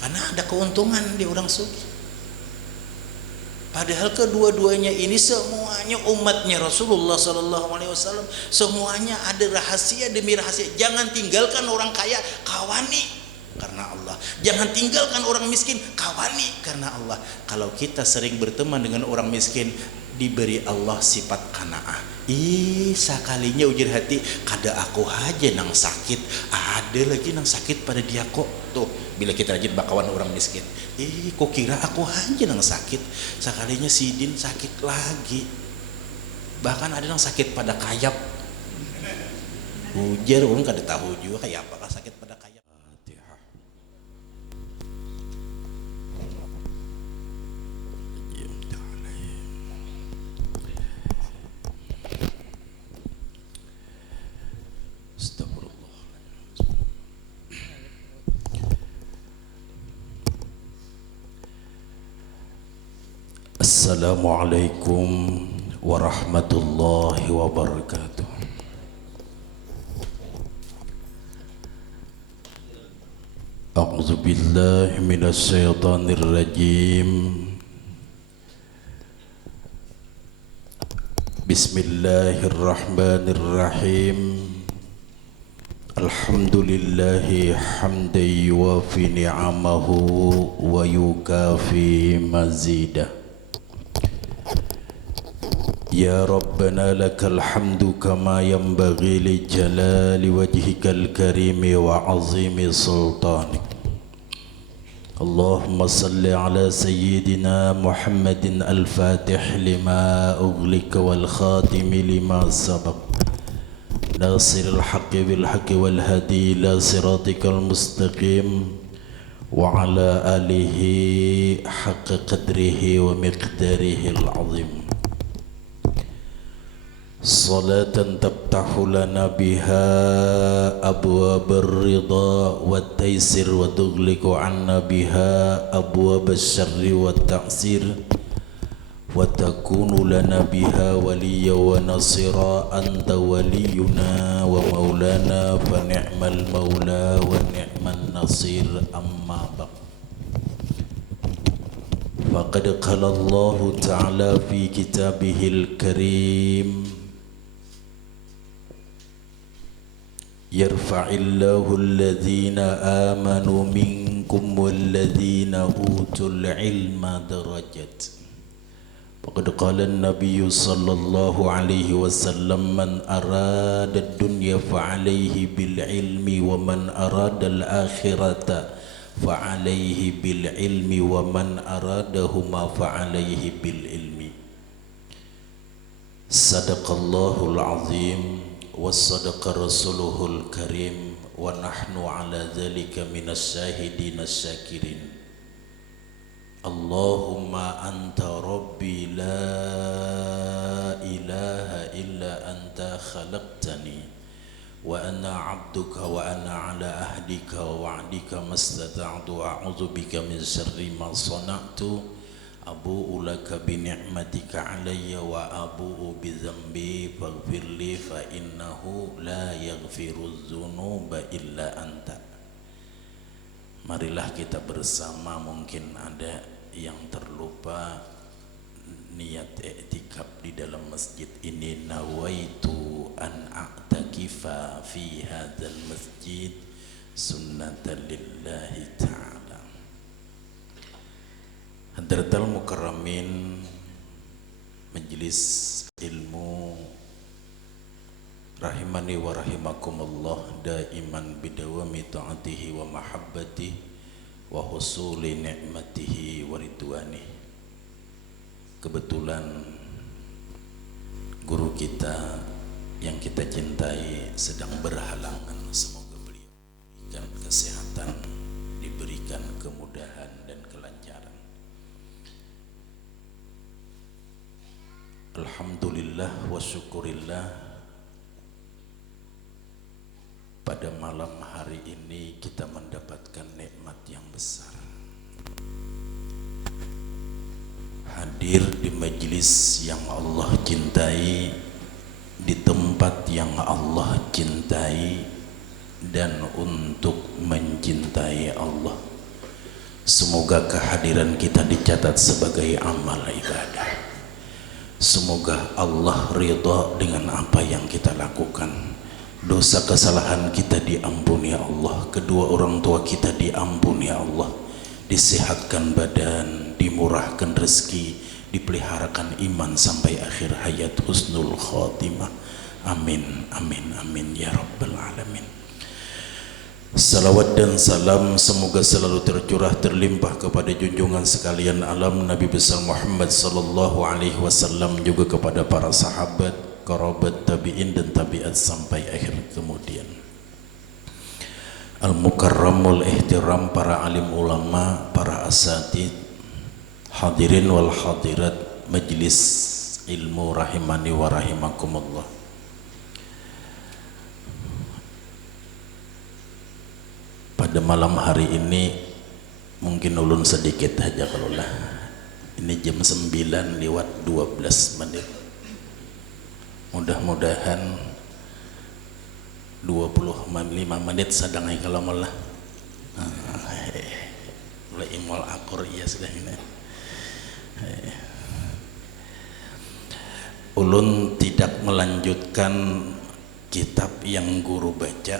karena ada keuntungan di orang sugih. Padahal kedua-duanya ini semuanya umatnya Rasulullah Sallallahu Alaihi Wasallam, semuanya ada rahasia demi rahasia. Jangan tinggalkan orang kaya, kawani karena Allah. Jangan tinggalkan orang miskin, kawani karena Allah. Kalau kita sering berteman dengan orang miskin, diberi Allah sifat qanaah. Sakalinya ujar hati, kada aku aja nang sakit, ada lagi nang sakit pada dia kok. Tuh, bila kita rajin bakawan orang miskin, kok kira aku aja nang sakit, sekalinya sidin sakit lagi. Bahkan ada nang sakit pada kayap. Ujar orang kada tahu juga kayak apakah sakit pada kayap. Assalamualaikum warahmatullahi wabarakatuh. A'udzu billahi minasy syaithanir rajim. Bismillahirrahmanirrahim. Alhamdulillahi hamdan yuwafi ni'amahu wa yukafi mazidah. Ya Rabbana lakal hamdu kama yanbaghi li jalali wajhikal karimi wa azimi sultanik. Allahumma salli ala sayyidina Muhammadin al-fatih lima ughliqa wal khatimi lima sabaq. Nasiril haqqi bil haqqi wal hadi ila siratikal mustaqim. Wa ala alihi haqqa qadrihi wa miqdarihi al-azim. Salatan tabtahu lana biha abwab ar-ridha wa taysir wa tughliqu anna biha abwab asy-syarri wa ta'sir wa takunu lana biha waliyya wa nasira. Anta waliyuna wa maulana fa ni'mal maula wa ni'man nasir. Amma ba'd. Faqad qala Allah ta'ala fi kitabihil karim, yarfa'illahu alladhina amanu minkum walladhina utul ilma darajat. Faqad qala an-nabiyyu sallallahu alaihi wasallam, man arada ad-dunya fa'alayhi bil ilmi wa man arada al-akhirata fa'alayhi bil ilmi wa man aradahuma fa'alayhi bil ilmi. Sadaqallahul azim wa sadaqa rasuluhul karim wa nahnu ala dhalika minas syahidin asyakirin. Allahumma anta rabbi la ilaha illa anta khalaqtani wa ana abduka wa ana ala ahdika wa wa'dika mastata'tu a'udzu bika min syarri ma sana'tu. Abu'u laka bi ni'matika alayya wa abu'u bi dzambi faghfirli fa innahu la yaghfiru dzunuba illa anta. Marilah kita bersama, mungkin ada yang terlupa niat i'tikaf di dalam masjid ini. Nawaitu an a'takifa fi hadzal masjid sunnatan lillahi ta'ala. Hadratal mukarramin, majelis ilmu rahimani wa rahimakumullah, daiman bidawami ta'atihi wa mahabbatihi wa husuli ni'matihi wa ridwani. Kebetulan guru kita yang kita cintai sedang berhalangan. Semoga beliau diberikan kesehatan, diberikan kemudahan dan kelancaran. Alhamdulillah wa syukurillah, pada malam hari ini kita mendapatkan nikmat yang besar, hadir di majelis yang Allah cintai, di tempat yang Allah cintai, dan untuk mencintai Allah. Semoga kehadiran kita dicatat sebagai amal ibadah. Semoga Allah ridha dengan apa yang kita lakukan. Dosa kesalahan kita diampuni ya Allah. Kedua orang tua kita diampuni ya Allah. Disehatkan badan, dimurahkan rezeki, dipeliharakan iman sampai akhir hayat, husnul khatimah. Amin, amin, amin ya rabbal alamin. Salawat dan salam semoga selalu tercurah terlimpah kepada junjungan sekalian alam Nabi besar Muhammad sallallahu alaihi wasallam, juga kepada para sahabat, kerabat, tabi'in dan tabi'at sampai akhir kemudian. Al-mukarramul ihtiram, para alim ulama, para asatid, hadirin wal hadirat majlis ilmu rahimani wa rahimakumullah. Pada malam hari ini mungkin ulun sedikit aja kalau lah. Ini jam 9 lewat 12 menit. Mudah-mudahan 25 menit sedang kalau malah. Mulai imol akur iya sudah ini. Ulun tidak melanjutkan kitab yang guru baca,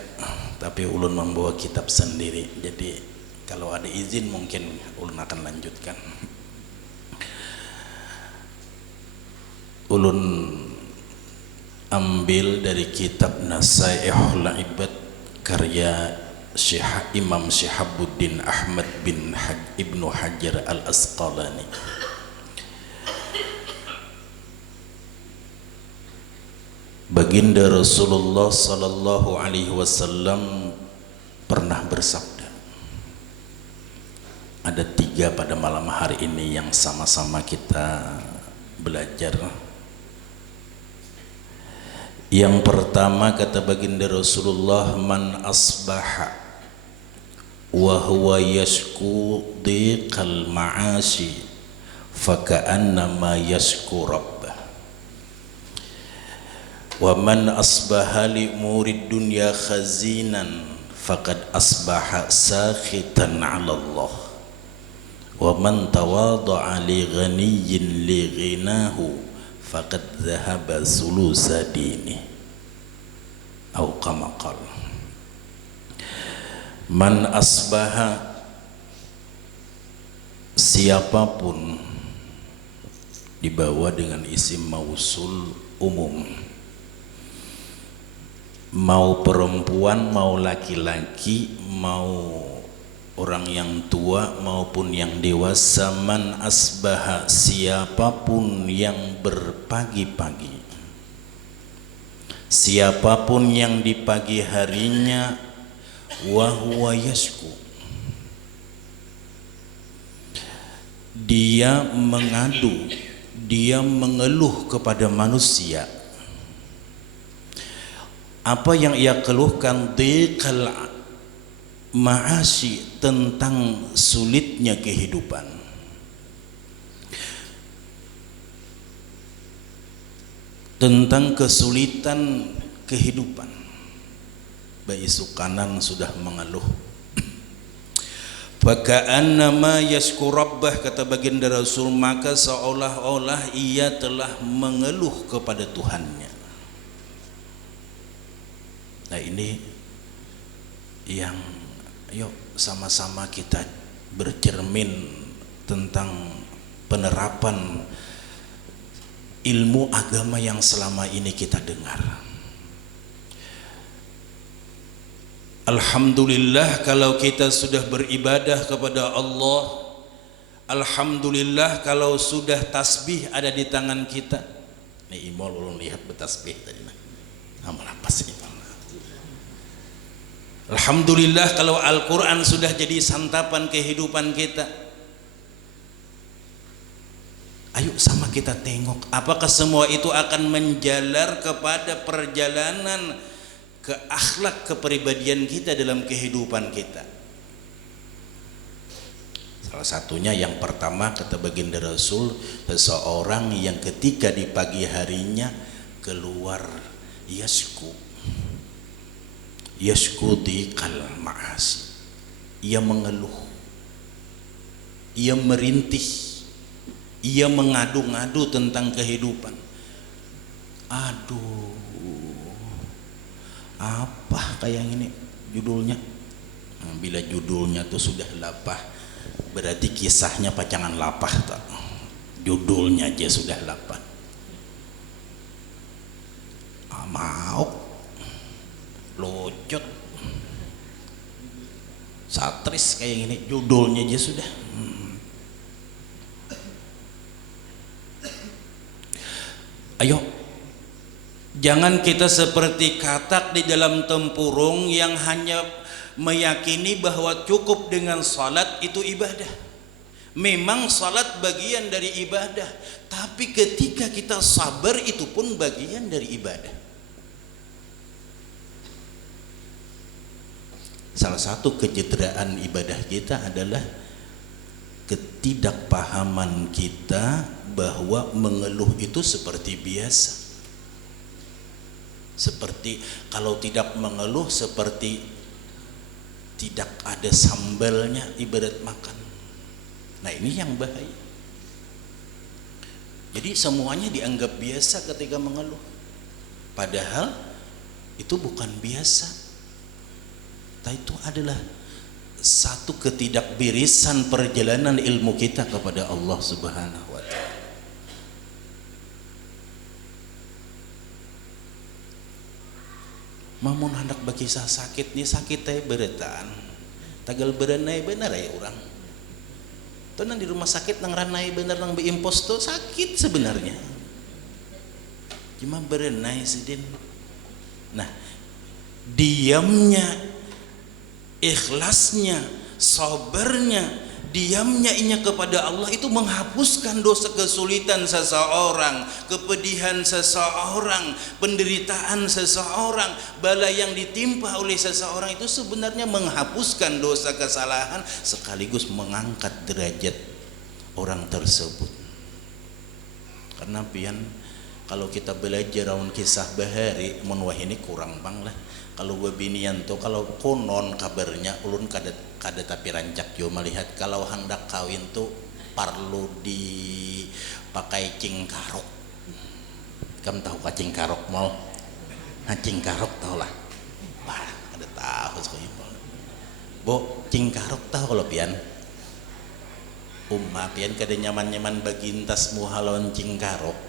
tapi ulun membawa kitab sendiri. Jadi kalau ada izin mungkin ulun akan lanjutkan. Ulun ambil dari kitab Nasaihul Ibad karya Imam Syihabuddin Ahmad bin Ibnu Hajar Al-Asqalani. Baginda Rasulullah sallallahu alaihi wasallam pernah bersabda. Ada 3 pada malam hari ini yang sama-sama kita belajar. Yang pertama kata baginda Rasulullah, man asbaha wa huwa yashku dhiqal ma'ashi faka'annama yashku rabbah. Wa man asbaha li umurid dunya khazinan faqad asbaha sakhitan 'ala Allah. Wa man tawadha'a li ghaniyyin li ghinahu faqad dhahaba sulusa dini. Atau kama qala. Man asbaha, siapapun, dibawa dengan isim mausul umum, mau perempuan, mau laki-laki, mau orang yang tua maupun yang dewasa. Man asbaha, siapapun yang berpagi-pagi, siapapun yang di pagi harinya, wa huwa yashku, dia mengadu, dia mengeluh kepada manusia. Apa yang ia keluhkan? Dhiqal ma'ashi, tentang sulitnya kehidupan, tentang kesulitan kehidupan. Baisu kanan sudah mengeluh. Faka'annama yashku rabbah, kata baginda Rasul, maka seolah-olah ia telah mengeluh kepada Tuhannya. Nah ini yang yuk sama-sama kita bercermin tentang penerapan ilmu agama yang selama ini kita dengar. Alhamdulillah kalau kita sudah beribadah kepada Allah. Alhamdulillah kalau sudah tasbih ada di tangan kita. Nih imol belum lihat bertasbih tadi. Amal apa sih? Alhamdulillah kalau Al-Quran sudah jadi santapan kehidupan kita. Ayo sama kita tengok, apakah semua itu akan menjalar kepada perjalanan ke akhlak kepribadian kita dalam kehidupan kita. Salah satunya yang pertama kata baginda Rasul, seseorang yang ketika di pagi harinya keluar yashku dhiqal ma'asi, ia mengeluh ia merintih, ia mengadu-ngadu tentang kehidupan. Aduh, apa kayak ini judulnya? Nah, bila judulnya tuh sudah lapah, berarti kisahnya pacangan lapah tak? Judulnya aja sudah lapah. Mau lucut, satris kayak gini, judulnya aja sudah. Ayo, jangan kita seperti katak di dalam tempurung yang hanya meyakini bahwa cukup dengan salat itu ibadah. Memang salat bagian dari ibadah, tapi ketika kita sabar itu pun bagian dari ibadah. Salah satu kecederaan ibadah kita adalah ketidakpahaman kita bahwa mengeluh itu seperti biasa. Seperti kalau tidak mengeluh seperti tidak ada sambalnya ibarat makan. Nah, ini yang bahaya. Jadi semuanya dianggap biasa ketika mengeluh, padahal itu bukan biasa. Itu adalah satu ketidakbirisan perjalanan ilmu kita kepada Allah Subhanahu wa Ta'ala. Mamun hendak bagi sakit nih, sakit teh beretan tagal berenai bener ya orang tuh nang di rumah sakit nang ranai bener nang beimpos tuh sakit sebenarnya, cuma berenai sidin. Nah, diamnya, ikhlasnya, sabarnya, diamnya inya kepada Allah itu menghapuskan dosa kesulitan seseorang, kepedihan seseorang, penderitaan seseorang, bala yang ditimpa oleh seseorang itu sebenarnya menghapuskan dosa kesalahan sekaligus mengangkat derajat orang tersebut. Karena pian kalau kita belajar raun kisah bahari mun wah ini kurang bang lah. Kalau webinian tuh kalau konon kabarnya ulun kada tapi rancak jo melihat kalau hendak kawin tuh perlu dipakai cingkarok. Kamu tahu ka cingkarok mau? Nah, cingkarok tahu lah. Wah, ada tahu sekali. Bo, cingkarok tahu kalau pian? Pian kada nyaman-nyaman bagintas muhalon cingkarok.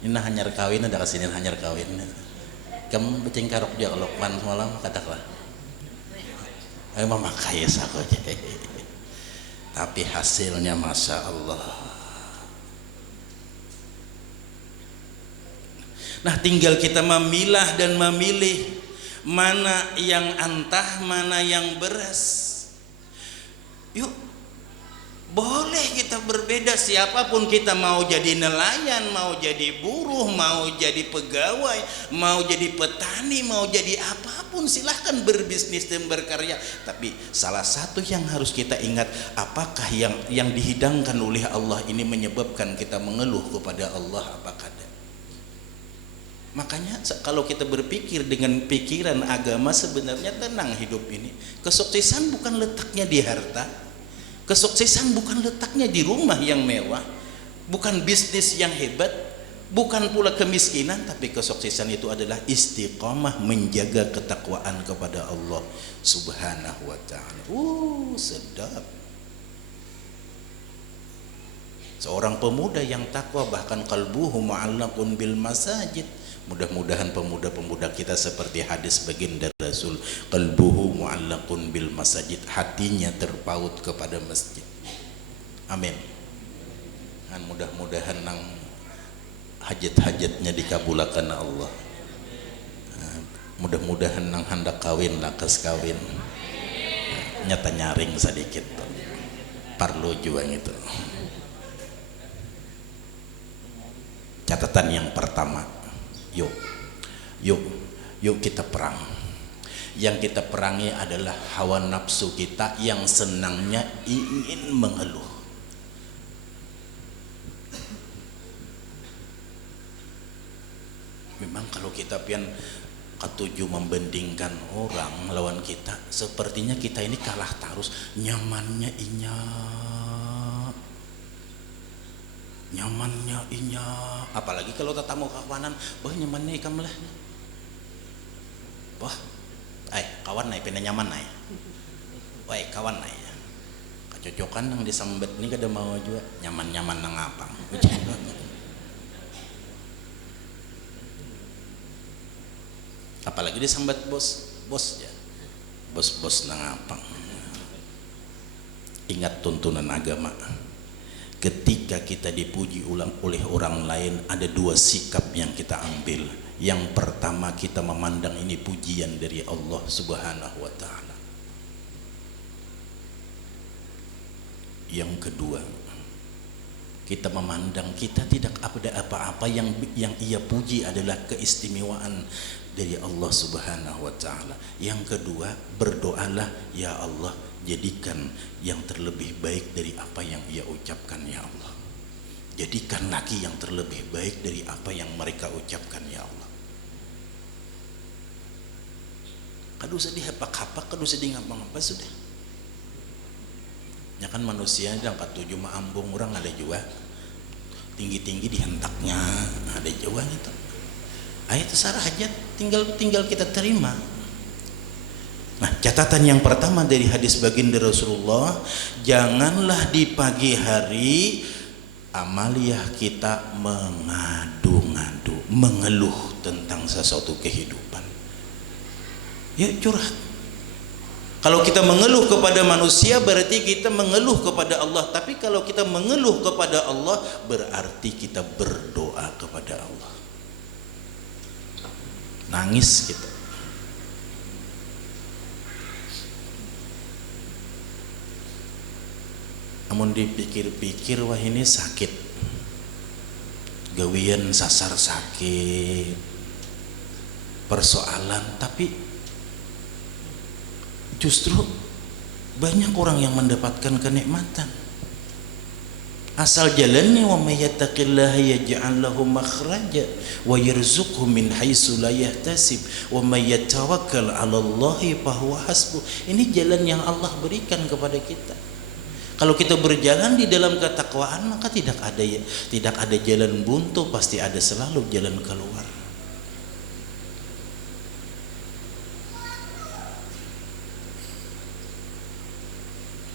Ini hanyar kawin ada kesini hanyar kawin. Kamu bercingkarok dia kalau man semalam katakanlah emang kaya sako aja tapi hasilnya masya Allah. Nah, tinggal kita memilah dan memilih mana yang antah, mana yang beras. Yuk, boleh kita berbeda, siapapun kita, mau jadi nelayan, mau jadi buruh, mau jadi pegawai, mau jadi petani, mau jadi apapun, silahkan berbisnis dan berkarya. Tapi salah satu yang harus kita ingat, apakah yang dihidangkan oleh Allah ini menyebabkan kita mengeluh kepada Allah apakah ada? Makanya kalau kita berpikir dengan pikiran agama sebenarnya tenang hidup ini. Kesuksesan bukan letaknya di harta. Kesuksesan bukan letaknya di rumah yang mewah, bukan bisnis yang hebat, bukan pula kemiskinan, tapi kesuksesan itu adalah istiqamah menjaga ketakwaan kepada Allah Subhanahu wa Ta'ala. Sedap. Seorang pemuda yang takwa bahkan qalbuhu mu'allaqun bil masajid. Mudah-mudahan pemuda-pemuda kita seperti hadis baginda Rasul, qalbuhu mu'allaqun bil masajid, hatinya terpaut kepada masjid. Amin. Dan mudah-mudahan nang hajat-hajatnya dikabulkan Allah. Mudah-mudahan nang hendak kawin lakas kawin. Nyata nyaring sedikit. Parlo juang itu. Catatan yang pertama, yuk kita perang. Yang kita perangi adalah hawa nafsu kita yang senangnya ingin mengeluh. Memang kalau kita pian Ketujuh, membandingkan orang lawan kita, sepertinya kita ini kalah terus. Nyamannya inya, apalagi kalau tetamu kawanan, bah nyamannya ikam lah, wah, kawan naik pina nyaman naik, wah kawan naik, kecocokan yang disambet ini kada mau juga, nyaman nang apa, apalagi disambet bos ya, bos nang apa. Ingat tuntunan agama. Ketika kita dipuji ulang oleh orang lain, ada dua sikap yang kita ambil. Yang pertama, kita memandang ini pujian dari Allah Subhanahu wa ta'ala. Yang kedua, kita memandang kita tidak ada apa-apa, yang ia puji adalah keistimewaan dari Allah Subhanahu wa ta'ala. Yang kedua, berdoalah, ya Allah, jadikan yang terlebih baik dari apa yang ia ucapkan, ya Allah. Jadikan lagi yang terlebih baik dari apa yang mereka ucapkan, ya Allah. Kadu sedih hapak-hapak, kadu sedih ngapa-ngapa sudah. Ya kan manusia yang 47 mah ambung, orang ada juga tinggi-tinggi dihentaknya, ada juga gitu. Ayat terserah aja, tinggal kita terima. Nah, catatan yang pertama dari hadis baginda Rasulullah, janganlah di pagi hari amaliyah kita mengadu-ngadu, mengeluh tentang sesuatu kehidupan. Ya curhat. Kalau kita mengeluh kepada manusia berarti kita mengeluh kepada Allah, tapi kalau kita mengeluh kepada Allah berarti kita berdoa kepada Allah. Nangis kita. Namun dipikir-pikir, wah ini sakit, gawian sasar sakit, persoalan, tapi justru banyak orang yang mendapatkan kenikmatan. Asal jalannya, wa may yattaqillaha yaj'al lahu makhraja wa yarzuqhu min haitsu la yahtasib wa may yatawakkal 'ala Allahi fa huwa hasbuh. Ini jalan yang Allah berikan kepada kita. Kalau kita berjalan di dalam ketakwaan, maka tidak ada jalan buntu, pasti ada selalu jalan keluar.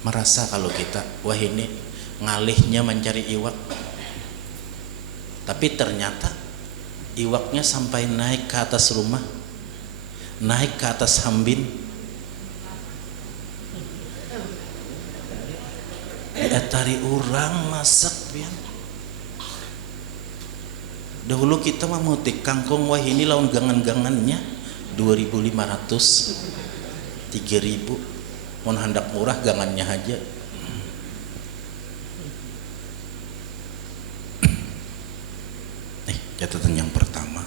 Merasa kalau kita, wah ini ngalihnya mencari iwak, tapi ternyata iwaknya sampai naik ke atas rumah, naik ke atas hambin. Tari orang masak pian. Dahulu kita mah mutik kangkung, wah ini laun gangan-gangannya 2.500 3.000, mau hendak murah gangannya aja. Catatan yang pertama,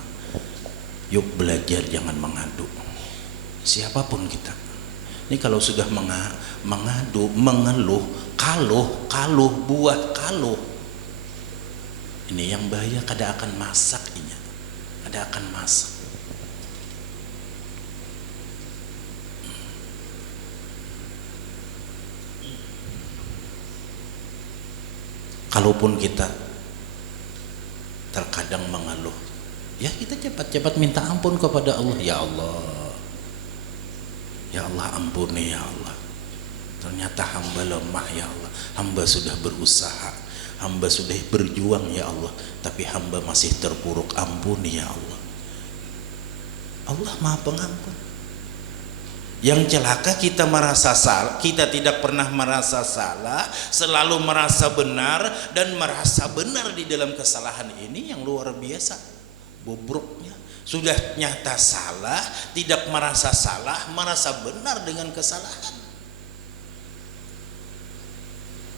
yuk belajar jangan mengadu. Siapapun kita. Ini kalau sudah mengadu, mengeluh, kaluh, buah kaluh, ini yang bahaya, kada akan masak inya, kada akan masak. Kalaupun kita terkadang mengeluh, ya kita cepat-cepat minta ampun kepada Allah. Ya Allah, ya Allah ampuni ya Allah, ternyata hamba lemah ya Allah, hamba sudah berusaha, hamba sudah berjuang ya Allah, tapi hamba masih terpuruk, ampuni ya Allah. Allah Maha Pengampun. Yang celaka kita merasa salah, kita tidak pernah merasa salah, selalu merasa benar, dan merasa benar di dalam kesalahan ini yang luar biasa bobroknya. Sudah nyata salah, tidak merasa salah, merasa benar dengan kesalahan.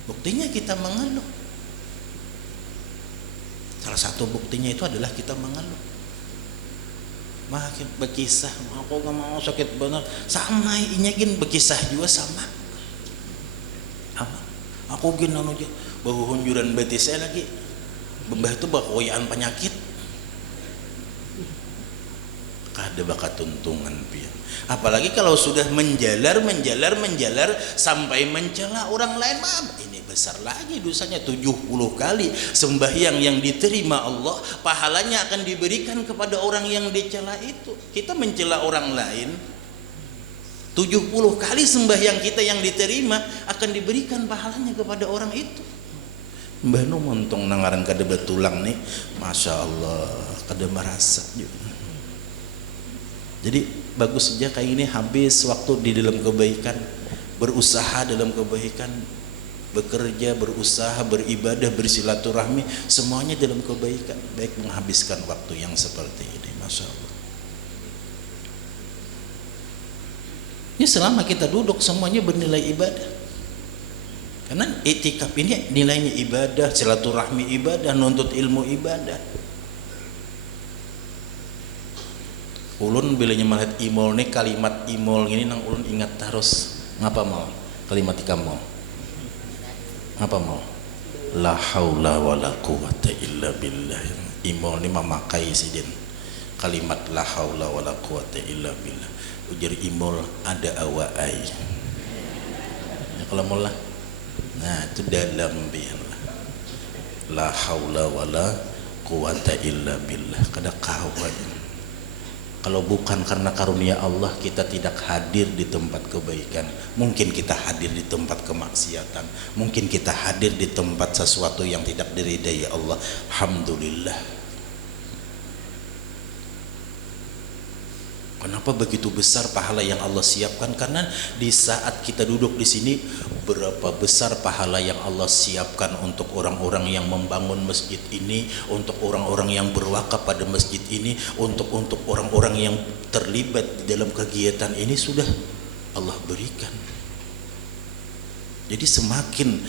Buktinya kita mengeluh. Salah satu buktinya itu adalah kita mengeluh. Makin berkisah, aku gak mau sakit benar, sama inya gin berkisah juga sama. Apa? Aku gin anu aja, bahu hunjuran betis saya lagi, bembah itu bakoyaan penyakit. kada bakat tuntungan pian. Apalagi kalau sudah menjalar sampai mencela orang lain, ini besar lagi dosanya. 70 kali sembahyang yang diterima Allah, pahalanya akan diberikan kepada orang yang dicela itu. Kita mencela orang lain, 70 kali sembahyang kita yang diterima akan diberikan pahalanya kepada orang itu. Mbah nu montong nangaran kada betulang nih, masya Allah, kada merasa juga. Jadi bagus saja kayak ini, habis waktu di dalam kebaikan, berusaha dalam kebaikan, bekerja, berusaha, beribadah, bersilaturahmi, semuanya dalam kebaikan. Baik menghabiskan waktu yang seperti ini, masya Allah. Ini selama kita duduk semuanya bernilai ibadah. Karena i'tikaf ini nilainya ibadah, silaturahmi ibadah, nuntut ilmu ibadah. Ulun bilanya melihat imol nih, kalimat imol ini nang ulun ingat terus. Ngapa mau? Kalimat ikam mau? Ngapa mau? La haula wala quwata illa billah. Imol ini memakai sidin kalimat la haula wala quwata illa billah. Ujar imol ada awai. Ya kalau mullah. Nah, itu dalam biar la haula wala quwata illa billah. Kada kawan. Kalau bukan karena karunia Allah, kita tidak hadir di tempat kebaikan. Mungkin kita hadir di tempat kemaksiatan, mungkin kita hadir di tempat sesuatu yang tidak diridai Allah. Alhamdulillah. Kenapa begitu besar pahala yang Allah siapkan? Karena di saat kita duduk di sini, berapa besar pahala yang Allah siapkan untuk orang-orang yang membangun masjid ini, untuk orang-orang yang berwakaf pada masjid ini, untuk orang-orang yang terlibat di dalam kegiatan ini, sudah Allah berikan. Jadi semakin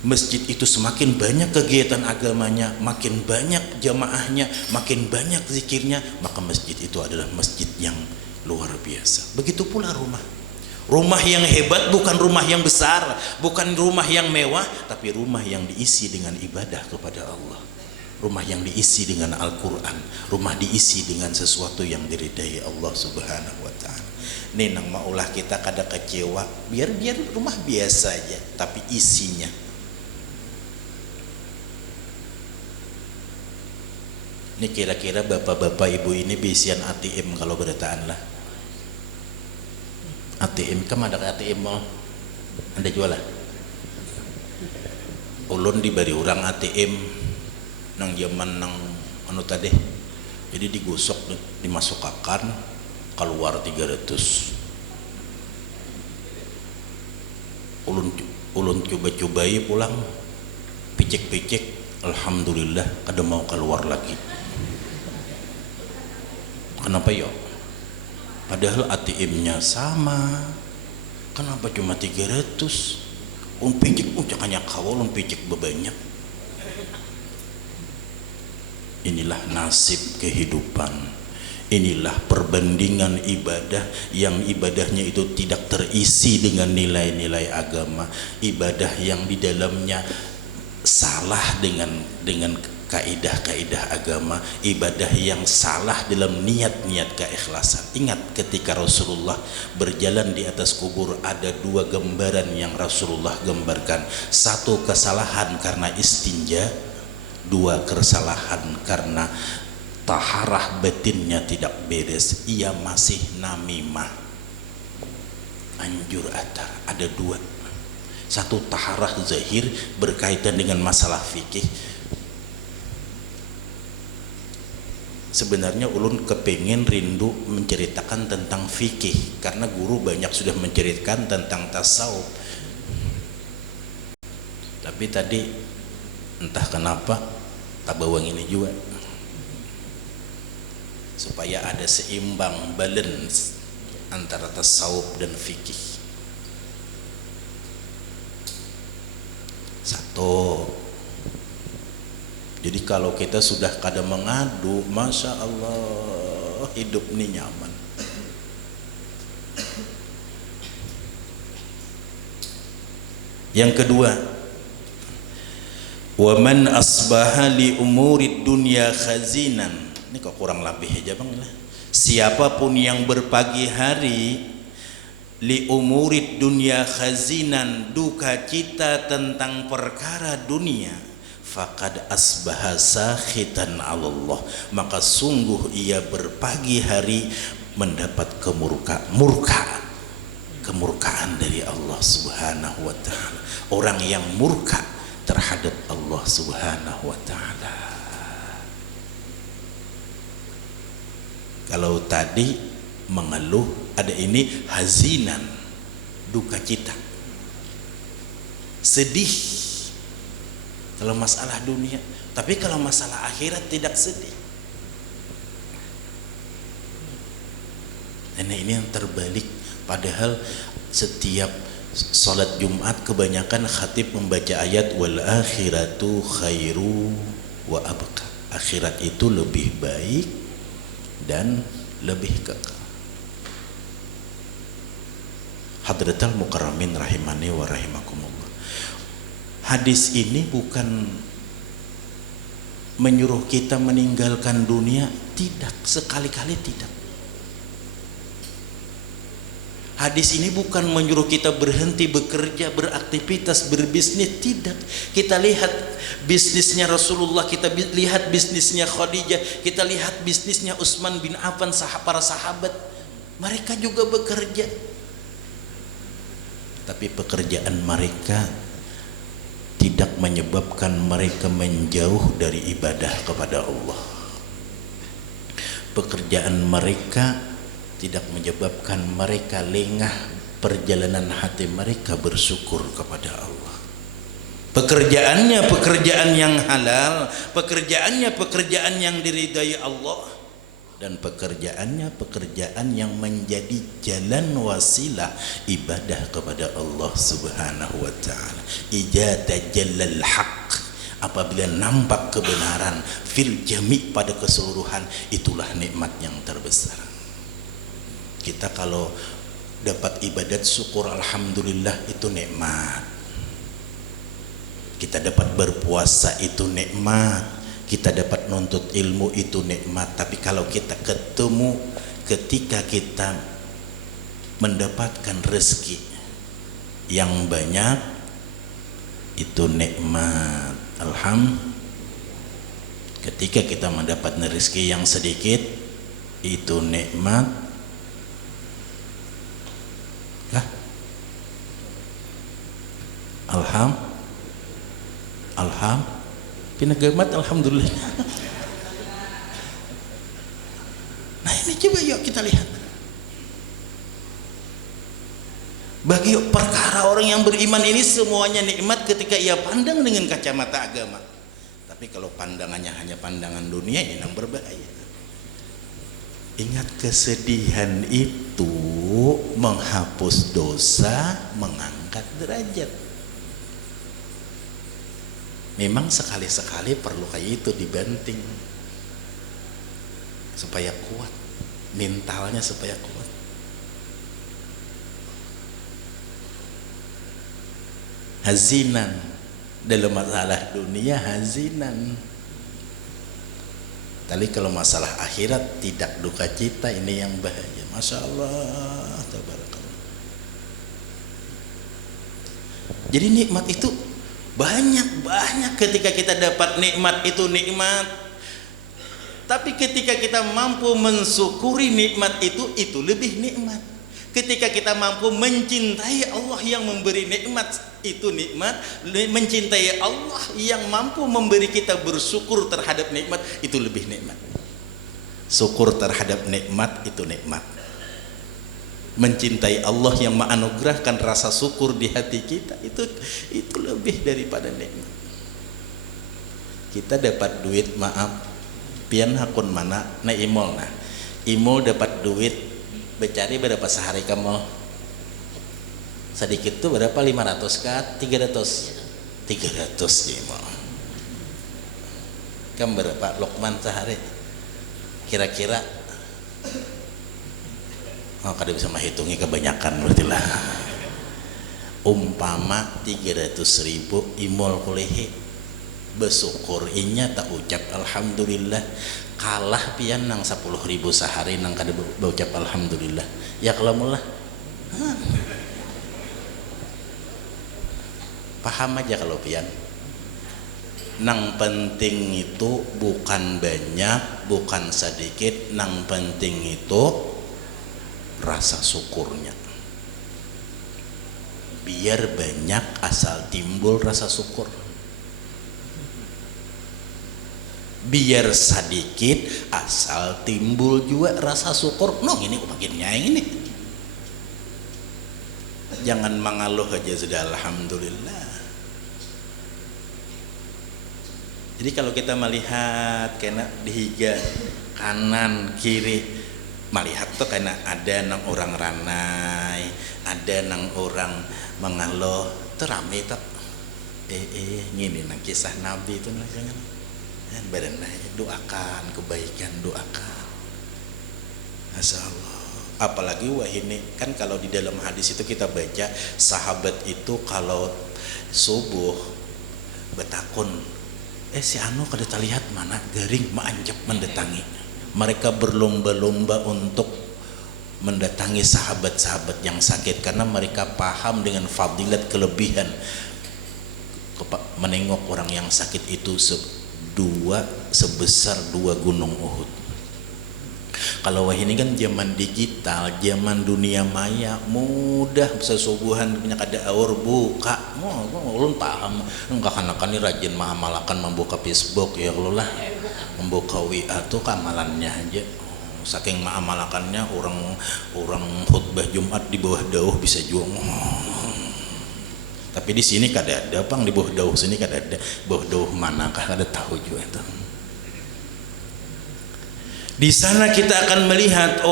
masjid itu semakin banyak kegiatan agamanya, makin banyak jamaahnya, makin banyak zikirnya, maka masjid itu adalah masjid yang luar biasa. Begitu pula rumah. Rumah yang hebat bukan rumah yang besar, bukan rumah yang mewah, tapi rumah yang diisi dengan ibadah kepada Allah. Rumah yang diisi dengan Al-Quran, rumah diisi dengan sesuatu yang diridai Allah Subhanahu wa ta'ala. Ini nang maulah kita kada kecewa, biar rumah biasa aja, tapi isinya. Ini kira-kira bapak-bapak ibu ini bisian ATM kalau berataan lah. ATM, kamu ada ATM mau? Anda jual lah. Ulun diberi orang ATM nang zaman nang anu tadi. Jadi digosok, dimasukkan, keluar 300. Ulun coba-cobai pulang, picek-picek, alhamdulillah kada mau keluar lagi. Kenapa yo? Padahal ATM-nya sama. Kenapa cuma 300? Picek ucakannya kawal, picek bebanyak. Inilah nasib kehidupan. Inilah perbandingan ibadah yang ibadahnya itu tidak terisi dengan nilai-nilai agama. Ibadah yang di dalamnya salah dengan kaidah-kaidah agama, ibadah yang salah dalam niat-niat keikhlasan. Ingat ketika Rasulullah berjalan di atas kubur, ada 2 gambaran yang Rasulullah gambarkan. 1 kesalahan karena istinja, 2 kesalahan karena taharah batinnya tidak beres, ia masih namimah, anjur atar. Ada 2. 1 taharah zahir berkaitan dengan masalah fikih. Sebenarnya ulun kepengen rindu menceritakan tentang fikih, karena guru banyak sudah menceritakan tentang tasawuf. Tapi tadi entah kenapa tak bawang ini juga, supaya ada seimbang, balance antara tasawuf dan fikih. 1. Jadi kalau kita sudah kadang mengadu, masya Allah, hidup ini nyaman. Yang kedua, wa man asbaha li umurid dunya khazinan. Ini kok kurang lebih aja bang lah. Siapapun yang berpagi hari li umurid dunia khazinan, duka cita tentang perkara dunia, faqad asbaha sakhitan 'ala Allah, maka sungguh ia berpagi hari mendapat kemurkaan dari Allah Subhanahu wa taala. Orang yang murka terhadap Allah Subhanahu wa taala. Kalau tadi mengeluh, ada ini hazinan, duka cita, sedih kalau masalah dunia. Tapi kalau masalah akhirat tidak sedih. Dan ini yang terbalik. Padahal setiap salat Jumat kebanyakan khatib membaca ayat wal akhiratu khairu wa abqa. Akhirat itu lebih baik dan lebih kekal. Hadratal mukarramin rahimani wa rahimakumullah. Hadis ini bukan menyuruh kita meninggalkan dunia, tidak, sekali-kali tidak. Hadis ini bukan menyuruh kita berhenti bekerja, beraktivitas, berbisnis, tidak. Kita lihat bisnisnya Rasulullah, kita lihat bisnisnya Khadijah, kita lihat bisnisnya Utsman bin Affan, para sahabat. Mereka juga bekerja. Tapi pekerjaan mereka tidak menyebabkan mereka menjauh dari ibadah kepada Allah. Pekerjaan mereka tidak menyebabkan mereka lengah perjalanan hati mereka bersyukur kepada Allah. Pekerjaannya pekerjaan yang halal, pekerjaannya pekerjaan yang diridai Allah, dan pekerjaannya pekerjaan yang menjadi jalan wasilah ibadah kepada Allah Subhanahu wa taala. Idza tajallal haqq, apabila nampak kebenaran fil jami' pada keseluruhan, itulah nikmat yang terbesar. Kita kalau dapat ibadat syukur alhamdulillah, itu nikmat. Kita dapat berpuasa itu nikmat. Kita dapat nuntut ilmu itu nikmat. Tapi kalau kita ketemu ketika kita mendapatkan rezeki yang banyak, itu nikmat. Alhamdulillah. Ketika kita mendapat rezeki yang sedikit, itu nikmat. Pinagamat alhamdulillah. Nah ini coba yuk kita lihat. Bagi perkara orang yang beriman ini semuanya nikmat ketika ia pandang dengan kacamata agama. Tapi kalau pandangannya hanya pandangan dunia, ini yang berbahaya. Ingat, kesedihan itu menghapus dosa, mengangkat derajat. Memang sekali-sekali perlu kayak itu, dibanting supaya kuat, mentalnya supaya kuat. Hazinan dalam masalah dunia, hazinan. Tapi kalau masalah akhirat tidak duka cita, ini yang bahaya. Masya Allah, tabarakallah. Jadi nikmat itu banyak ketika kita dapat nikmat itu nikmat. Tapi ketika kita mampu mensyukuri nikmat itu lebih nikmat. Ketika kita mampu mencintai Allah yang memberi nikmat, itu nikmat. Mencintai Allah yang mampu memberi kita bersyukur terhadap nikmat, itu lebih nikmat. Syukur terhadap nikmat itu nikmat. Mencintai Allah yang menganugerahkan rasa syukur di hati kita, itu lebih daripada nikmat. Kita dapat duit, maaf, pian hakun mana na imol, nah imol dapat duit becari berapa sehari kamu sedikit tuh berapa, 500 kah 300 imol. Kamu berapa Lokman sehari kira-kira? Oh, kada bisa menghitungi, kebanyakan berarti lah. Umpama 300.000 imol kulihi bersyukur inya tak ucap alhamdulillah, kalah pian nang 10.000 sehari nang kada berucap alhamdulillah. Ya kalau mullah paham aja kalau pian. Nang penting itu bukan banyak, bukan sedikit, nang penting itu rasa syukurnya. Biar banyak asal timbul rasa syukur, biar sedikit asal timbul juga rasa syukur. No ini makin nyaing ini. Jangan mengeluh aja sudah alhamdulillah. Jadi kalau kita melihat kena dihiga kanan kiri, melihat tuh kena ada nang orang ranai, ada nang orang mengeluh, tuh rame tuh. Gini nang kisah Nabi itu nang jangan. Badan doakan kebaikan, doakan. Masya Allah. Apalagi wah ini kan kalau di dalam hadis itu kita baca sahabat itu kalau subuh betakun, si anu kada terlihat mana garing maanjak mendatangi. Mereka berlomba-lomba untuk mendatangi sahabat-sahabat yang sakit karena mereka paham dengan fadilat kelebihan menengok orang yang sakit itu sebesar 2 gunung Uhud. Kalau wah ini kan zaman digital, zaman dunia maya, mudah sesubuhan punya kada awur buka. Ulun paham enggak kanakan ini rajin mahamalakan membuka Facebook ya lo lah, membuka WA tuh kamalannya aja. Saking mahamalakannya orang khutbah Jumat di bawah dauh bisa juga. Tapi di sini kada ada pang, di bawah dauh sini kada ada. Bawah dauh manakah kada tahu juga itu. Di sana kita akan melihat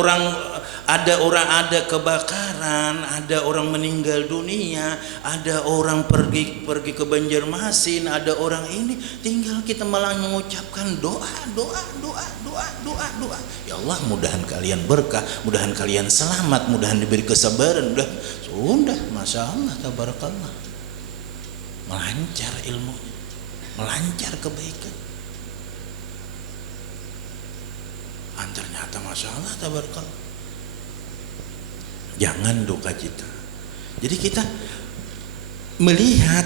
ada kebakaran, ada orang meninggal dunia, ada orang pergi ke Banjarmasin, ada orang ini, tinggal kita malah mengucapkan doa. Ya Allah, mudahan kalian berkah, mudahan kalian selamat, mudahan diberi kesabaran, sudah, masya Allah, tabarakallah. Melancar ilmunya, melancar kebaikan. Ternyata masya Allah tabarakallah. Jangan duka cita. Jadi kita melihat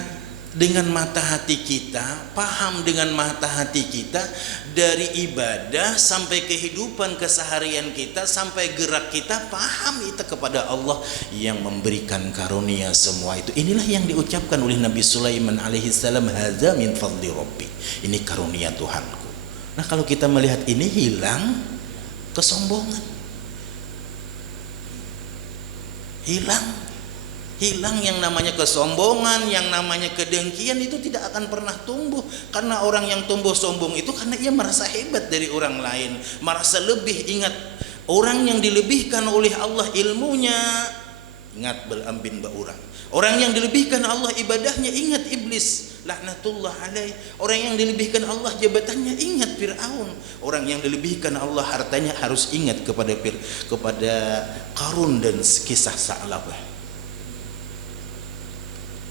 dengan mata hati kita, paham dengan mata hati kita, dari ibadah sampai kehidupan keseharian kita, sampai gerak kita, paham itu kepada Allah yang memberikan karunia semua itu. Inilah yang diucapkan oleh Nabi Sulaiman alaihissalam, hadza min fadli rabbi, ini karunia Tuhanku. Nah kalau kita melihat ini, hilang kesombongan, hilang yang namanya kesombongan, yang namanya kedengkian itu tidak akan pernah tumbuh. Karena orang yang tumbuh sombong itu karena ia merasa hebat dari orang lain, merasa lebih. Ingat, orang yang dilebihkan oleh Allah ilmunya, ingat belambin orang. Orang yang dilebihkan Allah ibadahnya, ingat iblis laknatullah alaih. Orang yang dilebihkan Allah jabatannya, ingat Fir'aun. Orang yang dilebihkan Allah hartanya, harus ingat kepada Qarun dan kisah Sa'labah.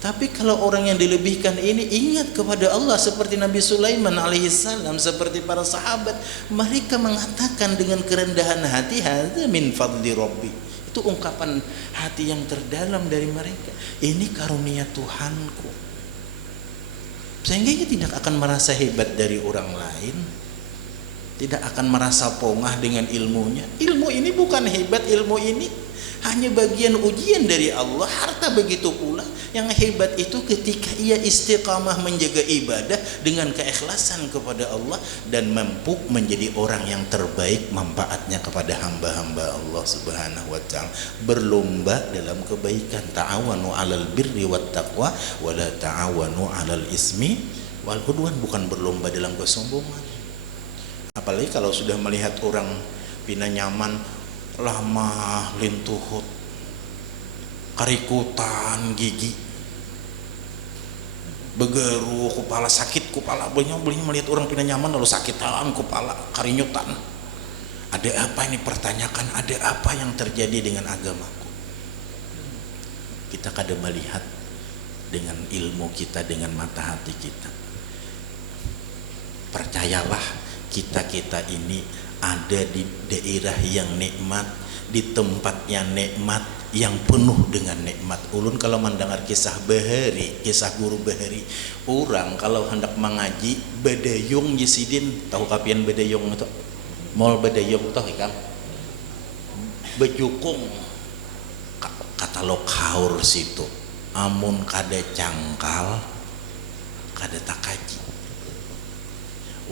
Tapi kalau orang yang dilebihkan ini ingat kepada Allah seperti Nabi Sulaiman alaihissalam, seperti para sahabat, mereka mengatakan dengan kerendahan hati, hadza min fadli rabbi. Itu ungkapan hati yang terdalam dari mereka. Ini karunia Tuhanku. Sehingga ia tidak akan merasa hebat dari orang lain, tidak akan merasa pongah dengan ilmunya. Ilmu ini bukan hebat, ilmu ini hanya bagian ujian dari Allah. Harta begitu pula. Yang hebat itu ketika ia istiqamah menjaga ibadah dengan keikhlasan kepada Allah dan mampu menjadi orang yang terbaik manfaatnya kepada hamba-hamba Allah Subhanahu wa taala. Berlomba dalam kebaikan. Ta'awanu 'alal birri wat taqwa wa la ta'awanu 'alal ismi wal udwan. Bukan berlomba dalam kesombongan. Apalagi kalau sudah melihat orang pina nyaman, lama lintuhut, karikutan gigi, begeru, kepala sakit, kepala belinya melihat orang pina nyaman lalu sakitan kepala, karinyutan. Ada apa ini, pertanyakan, ada apa yang terjadi dengan agamaku? Kita kadang melihat dengan ilmu kita, dengan mata hati kita. percayalah, kita ini ada di daerah yang nikmat, di tempatnya nikmat, yang penuh dengan nikmat. Ulun kalau mendengar kisah Bahari, kisah guru Bahari, orang kalau hendak mengaji bedayung Yesidin, tahu kapian bedayung itu? Mall bedayung tahu kan? Bejukung katalog haur situ, amun kada cangkal kada takaji.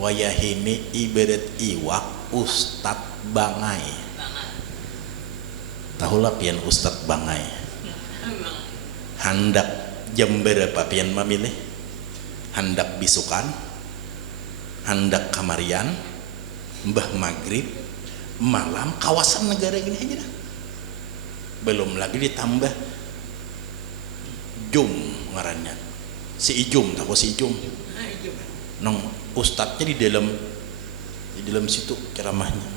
Wayahini ibarat iwak Ustad Bangai. Tahulah pian Ustad Bangai. Handak jam berapa pian memilih? Handak bisukan, handak kamarian, mbah maghrib, malam, kawasan negara gini aja dah. Belum lagi ditambah Jum ngarannya, si Ijum, tahu si Ijum? Nong ustadznya di dalam situ ceramahnya.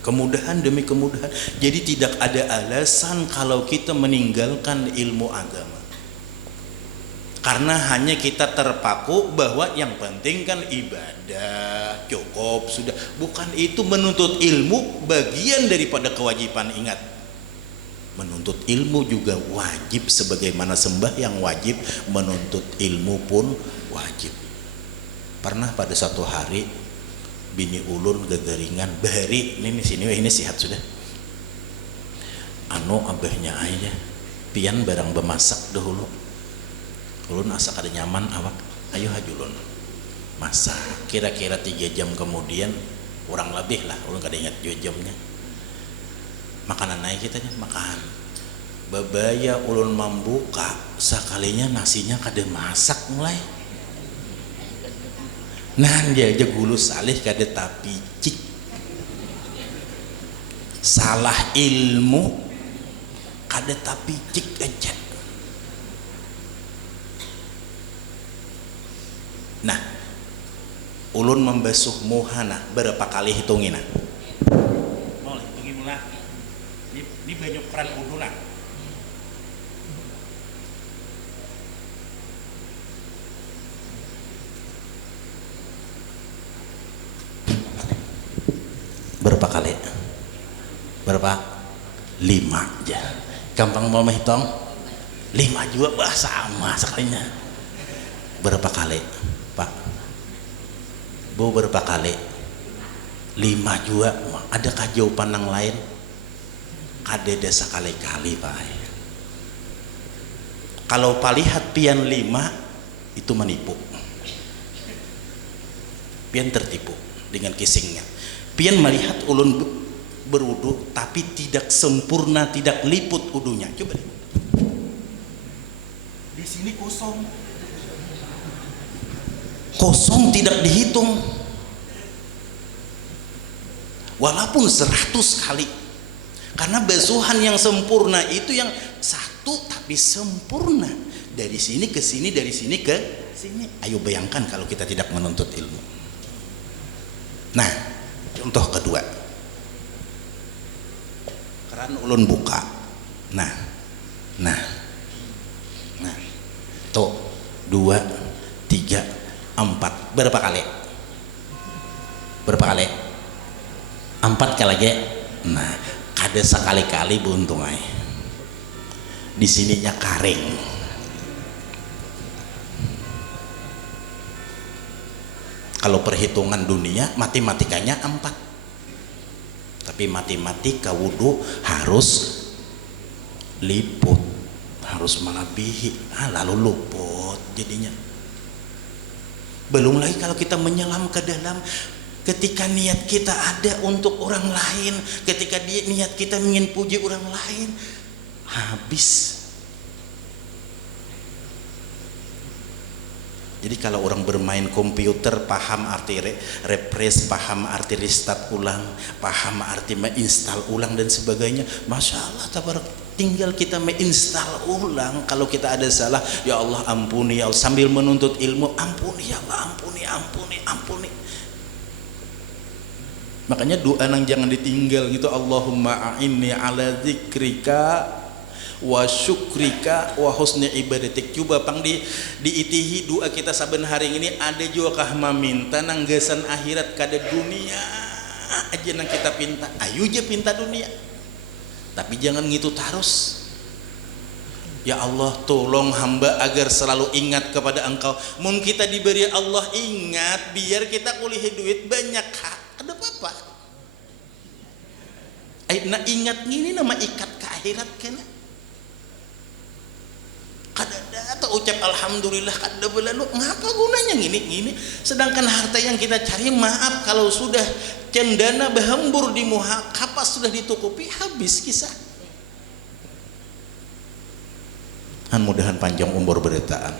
Kemudahan demi kemudahan. Jadi tidak ada alasan kalau kita meninggalkan ilmu agama. Karena hanya kita terpaku bahwa yang penting kan ibadah, cukup sudah. Bukan itu menuntut ilmu bagian daripada kewajiban. Ingat, menuntut ilmu juga wajib, sebagaimana sembahyang wajib, menuntut ilmu pun wajib. Pernah pada suatu hari bini ulun gagaringan, Bahari ini sini, ini sihat sudah. Anu abahnya aja, pian barang bemasak dahulu. Ulun asa kada nyaman awak, ayo hajulun masak. Kira-kira 3 jam kemudian, kurang lebih lah, ulun kada ingat 2 jamnya. Makanan naik kita makan. Babaya ulun membuka, sekalinya nasinya kada masak mulai. Nah dia aja gulu salih kada tapi cik. Salah ilmu kada tapi cik aja. Nah, ulun membasuh muhana berapa kali hitungin nah? Mau hitungin mula. Ini banyak peran udu nah. Berapa kali? Berapa? 5 aja. Gampang mau menghitung? 5 juga bah sama sekalinya. Berapa kali, Pak? Bu berapa kali? 5 juga. Adakah jawaban yang lain? Kada desa kali-kali, Pak. Kalau palihat pian 5 itu menipu. Pian tertipu dengan kisingnya. Pian melihat ulun berudu tapi tidak sempurna, tidak liput udunya. Coba deh. Di sini kosong. Kosong tidak dihitung. Walaupun 100 kali. Karena basuhan yang sempurna itu yang satu tapi sempurna. Dari sini ke sini, dari sini ke sini. Ayo bayangkan kalau kita tidak menuntut ilmu. Nah, contoh kedua, keran ulun buka, nah, tuh 2, 3, 4, berapa kali? 4 kali lagi. Nah, kada sekali-kali buntung ay. Di sininya karing. Kalau perhitungan dunia matematikanya 4, tapi matematika wudhu harus liput, harus melebihi, lalu luput jadinya. Belum lagi kalau kita menyelam ke dalam, ketika niat kita ada untuk orang lain, ketika niat kita ingin puji orang lain, habis. Jadi kalau orang bermain komputer paham arti refresh, paham arti restart ulang, paham arti menginstal ulang dan sebagainya, Masya Allah, tabarak, tinggal kita menginstal ulang. Kalau kita ada salah, ya Allah ampuni ya Allah, sambil menuntut ilmu, ampuni ya Allah, ampuni. Makanya doa nang jangan ditinggal gitu, Allahumma a'inni ala dzikrika wa syukrika wa husni ibadatik. Coba pang diitihi doa kita saben hari ini ada juga kah maminta nanggesan akhirat kada dunia aja nang kita pinta. Ayo aja pinta dunia. Tapi jangan gitu terus. Ya Allah, tolong hamba agar selalu ingat kepada Engkau. Mun kita diberi Allah ingat, biar kita kuliah duit banyak, ada apa-apa? Nah ingat gini nama ikat ke akhirat kena. Kada atau ucap alhamdulillah kada belalu, ngapa gunanya gini? Sedangkan harta yang kita cari, maaf kalau sudah cendana berhembur di muha, kapas sudah ditukupi, habis kisah. Mudahan panjang umur beritaan.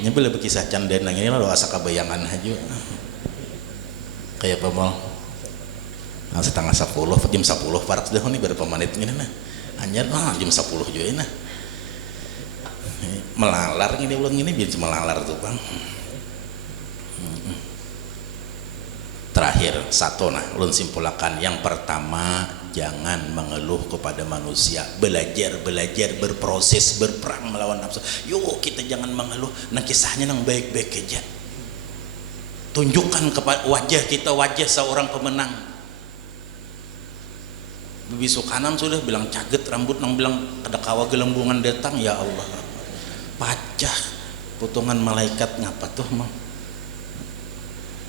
Nyebel berkisah cendana ini lo asa kabayangan aja. Kayak pemal. Setengah 10, jam 10 parak sudah nih berapa menit ini nah. Anjir jam 10 juga nah. Melalar ini ulang ini biar melalar tuh bang. Terakhir satu nah ulun simpulakan. Yang pertama, jangan mengeluh kepada manusia. Belajar berproses, berperang melawan nafsu. Yuk kita jangan mengeluh. Nah kisahnya nang baik-baik aja. Tunjukkan kepada wajah kita, wajah seorang pemenang. Bibi Sukanam sudah bilang caget rambut, nang bilang ada kawa gelembungan datang. Ya Allah, pacah potongan malaikat ngapa tuh mau.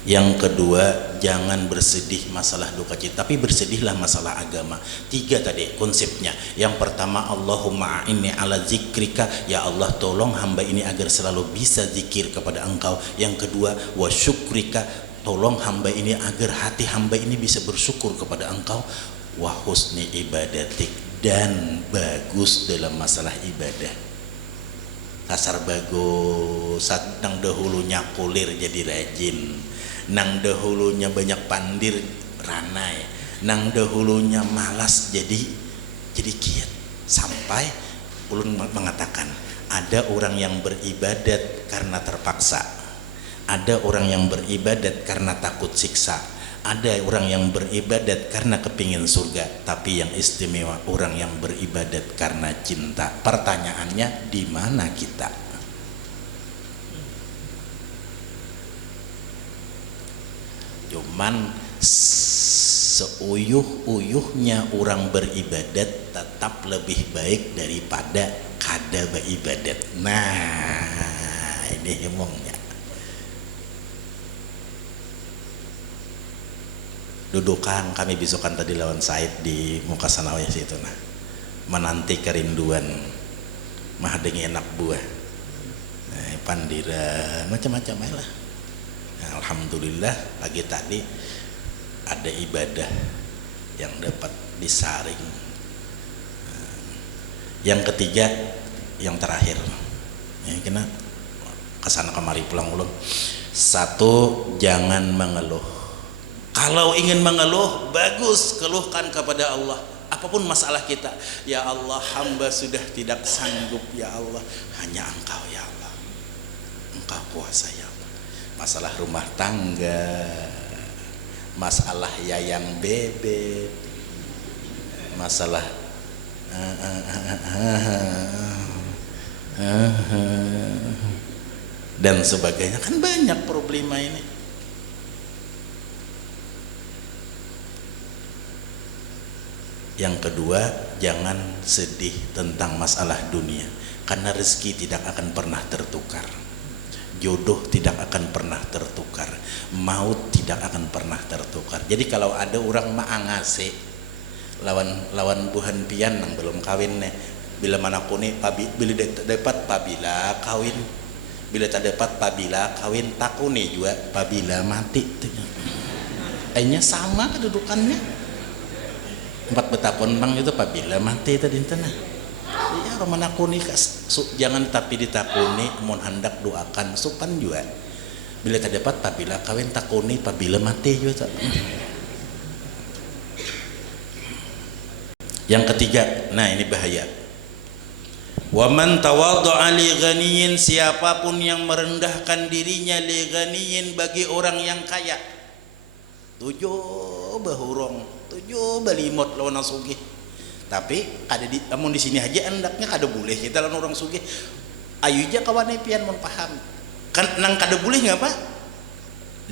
Yang kedua, jangan bersedih masalah duka cita, tapi bersedihlah masalah agama. 3 tadi konsepnya. Yang pertama, Allahumma inni ala zikrika, ya Allah tolong hamba ini agar selalu bisa zikir kepada Engkau. Yang kedua, wa syukrika, tolong hamba ini agar hati hamba ini bisa bersyukur kepada Engkau. Wa husni ibadatik, dan bagus dalam masalah ibadah. Kasar bagus, nang dahulunya kulir jadi rajin, nang dahulunya banyak pandir ranai, nang dahulunya malas jadi kiat. Sampai ulun mengatakan ada orang yang beribadat karena terpaksa, ada orang yang beribadat karena takut siksa, ada orang yang beribadat karena kepingin surga. Tapi yang istimewa orang yang beribadat karena cinta. Pertanyaannya, di mana kita? Cuman seuyuh-uyuhnya orang beribadat tetap lebih baik daripada kada beribadat. Nah ini ngomongnya. Dudukan kami besokan tadi lawan Said di muka sanawaya situ nah, menanti kerinduan mah dengan enak buah, pandiran macam-macam lah. Alhamdulillah pagi tadi ada ibadah yang dapat disaring. Yang ketiga, yang terakhir, ya, kena kesana kemari pulang ulun. 1, jangan mengeluh. Kalau ingin mengeluh, bagus keluhkan kepada Allah. Apapun masalah kita, ya Allah hamba sudah tidak sanggup ya Allah, hanya Engkau ya Allah, Engkau kuasa ya Allah. Masalah rumah tangga, masalah yayang bebek, masalah dan sebagainya, kan banyak problema ini. Yang kedua, jangan sedih tentang masalah dunia, karena rezeki tidak akan pernah tertukar, jodoh tidak akan pernah tertukar, maut tidak akan pernah tertukar. Jadi kalau ada orang maangase lawan buhan pian yang belum kawin nih, bila mana kuni bila dapat pabila kawin, bila tak dapat pabila kawin, takuni juga pabila mati. Ainya sama kedudukannya. 4 betakon bang itu pabila mati tadi tanah. Ya orang menakuni jangan tapi ditakuni, mohon hendak doakan supan juga. Bila tak dapat pabila kawin, takuni pabila mati juga. Yang ketiga, nah ini bahaya. Wa man tawaddu'a li ghaniyin, siapapun yang merendahkan dirinya li ghaniyin bagi orang yang kaya. 7 bahurong, 7 balimot lawan sugih. Tapi kada di amun di sini aja andaknya kada boleh kita lawan orang sugih. Ayu aja kawan pian mun paham. Kan nang kada boleh ngapa?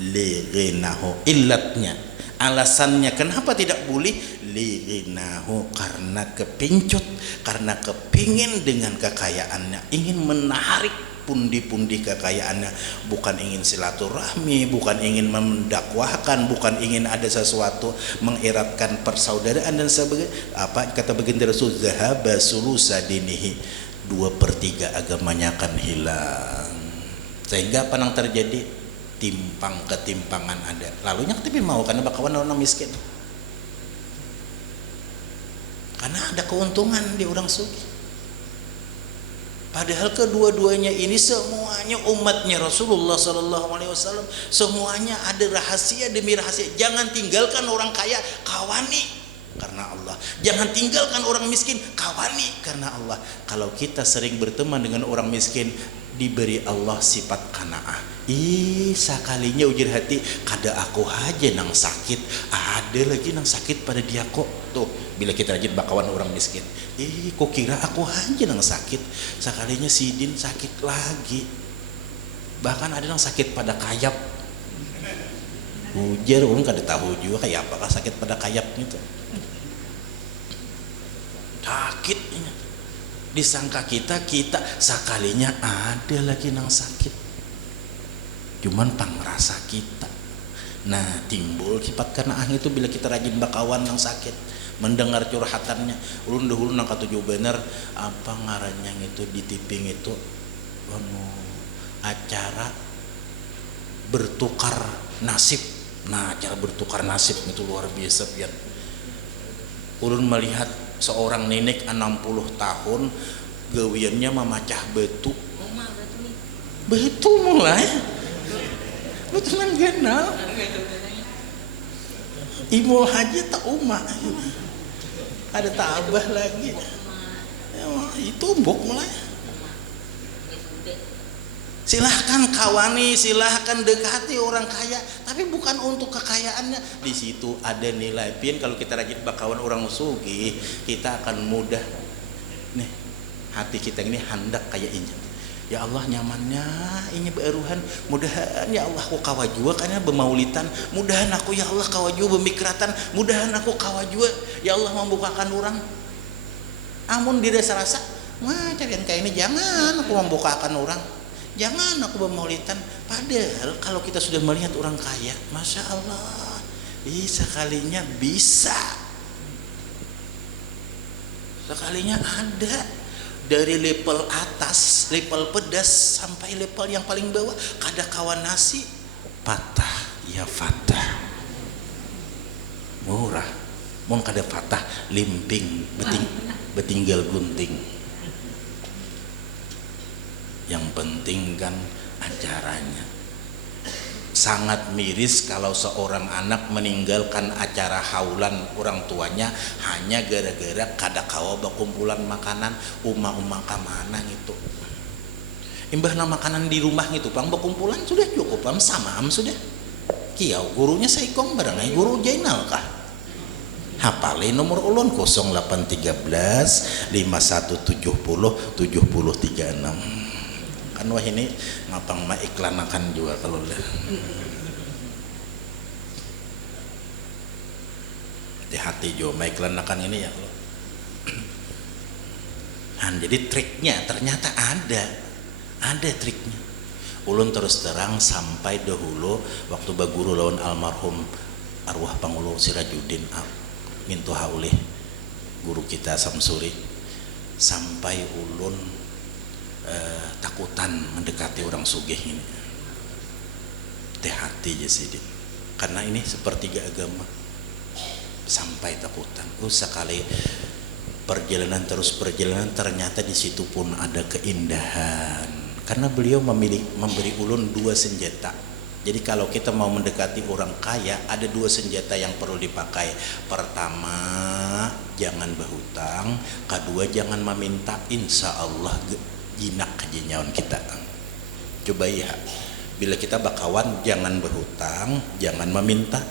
Lighinahu illatnya. Alasannya kenapa tidak boleh? Lighinahu karena kepincut, karena kepingin dengan kekayaannya, ingin menarik pundi-pundi kekayaannya, bukan ingin silaturahmi, bukan ingin mendakwahkan, bukan ingin ada sesuatu mengeratkan persaudaraan dan sebagainya. Apa kata baginda Rasul, zahaba sulusa dinihi, 2/3 agamanya akan hilang. Sehingga apa yang terjadi? Timpang ketimpangan ada. Lalunya tapi mau karena bakawan orang miskin. Karena ada keuntungan di orang sugih. Padahal kedua-duanya ini semuanya umatnya Rasulullah Sallallahu Alaihi Wasallam, semuanya ada rahasia demi rahasia. Jangan tinggalkan orang kaya, kawani karena Allah. Jangan tinggalkan orang miskin, kawani karena Allah. Kalau kita sering berteman dengan orang miskin, diberi Allah sifat qanaah. Sakalinya ujar hati, kada aku aja nang sakit, ada lagi nang sakit pada dia kok. Tuh, bila kita rajin bakawan orang miskin, kok kira aku aja nang sakit, sakalinya sidin sakit lagi. Bahkan ada nang sakit pada kayap. Ujar orang kada tahu juga kayak apakah sakit pada kayap itu. Sakitnya disangka kita sakalinya ada lagi nang sakit, cuman pangrasa kita. Nah, timbul sifat qanaah itu bila kita rajin bakawan nang sakit, mendengar curhatannya. Ulun dahulu nang katujuh bener apa ngarannya itu di tiping itu acara bertukar nasib. Nah, acara bertukar nasib itu luar biasa pian. Ulun melihat seorang nenek 60 tahun gawiannya memecah batu. Batu mulai. Lu tenang kenal. Imul haji tak umak. Ada tabah lagi. Ya, itu bok mulai. Silahkan kawani, silahkan dekati orang kaya, tapi bukan untuk kekayaannya. Di situ ada nilai pian. Kalau kita rajin bakawan orang sugih, kita akan mudah nih hati kita ini hendak kayak ini. Ya Allah nyamannya ini beruhan, mudahan ya Allah aku kawa jua karena bemaulitan, mudahan aku ya Allah kawa jua bemikratan, mudahan aku kawa jua ya Allah membukakan orang. Amun di desa rasa wah carian kayak ini, jangan aku membukakan orang, jangan aku bermaulitan. Padahal kalau kita sudah melihat orang kaya, Masya Allah, sekalinya bisa, sekalinya ada. Dari level atas, level pedas sampai level yang paling bawah, kada kawan nasi patah ya fatah, murah. Mun kada patah limping betinggal gunting. Yang penting kan acaranya. Sangat miris kalau seorang anak meninggalkan acara haulan orang tuanya hanya gara-gara kada kawa bakumpulan makanan. Uma-uma kamana gitu. Imbah na makanan di rumah gitu, pang bakumpulan sudah cukup, pang samaam sudah. Kiau gurunya saikong barangai guru Jainal kah? Hafalin nomor ulun 0813 5170 7036. Kan wah ini ngapang maiklanakan juga kalau lah. Hati-hati jo maiklanakan ini ya Allah. Jadi triknya ternyata ada triknya. Ulun terus terang sampai dahulu waktu baguru lawan almarhum arwah Pangulo Sirajuddin mintu haulih guru kita Samsuri, sampai ulun takutan mendekati orang sugih ini. Hati-hati ya Sidin, karena ini sepertiga agama. Sampai takutan. Sekali perjalanan ternyata di situ pun ada keindahan. Karena beliau memberi ulun 2 senjata. Jadi kalau kita mau mendekati orang kaya, ada 2 senjata yang perlu dipakai. Pertama, jangan berhutang. Kedua, jangan meminta. Insya Allah jinak jenyawan kita. Coba ya, bila kita bakawan jangan berhutang, jangan meminta.